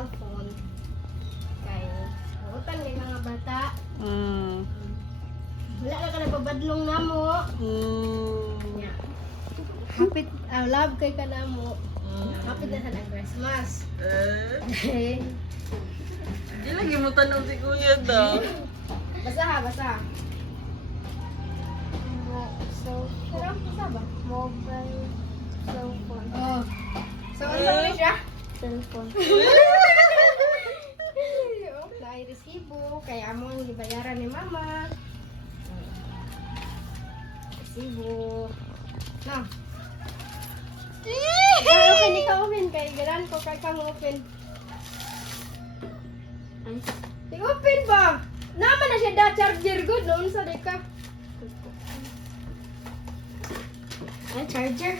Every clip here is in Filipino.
cellphone. Kay, utan kay mga bata. Wala na ka nababadlong na mo. Yeah. Hapit, love kay ka na mo. Hapit na sa Christmas. Di lagi mo tanong si Kuya daw. Basa ha, basa. Pero, basa ba? Mobile cell phone. Oh. So, ano na siya? Cellphone. Resibo, kaya mo ang gibayaran ni mama. Resibo. Na. Open, ikaw open. Kaya ganan ko, kaya kang open. I-open ba? Naman na siya da charger good noon sa deka. Ay, charger.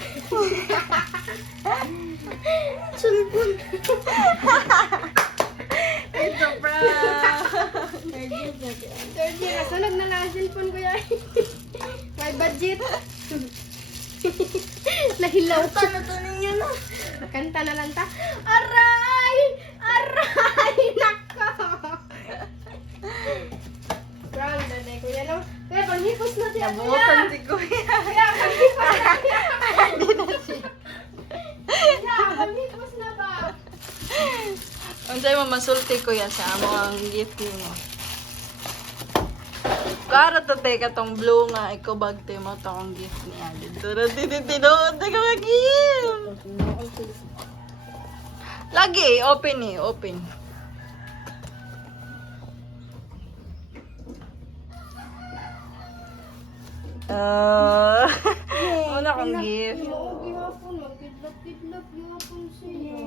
Cellphone. Ito, bro. Charger, nasunod na lang ang cellphone ko yan. May budget. Nahilaw ka. Ano to ninyo na? Kanta na lang ta. Aray! Aray! Nako! Brown na na kuya no? Kaya panghipos na siya kuya. Nabutan si Kuya. Kaya panghipos na siya. Kaya panghipos na ba? Unsay mo masulti Kuya sa amo ang gift mo. Klaro to te katong blue nga ikaw bagte mo to ang gift niya. Dito na tinitinuod na ka mag-gift. Lagi, open eh, open. Ano kong gift? Oo, gihapon. Magkidlap-kidlap gihapon siya.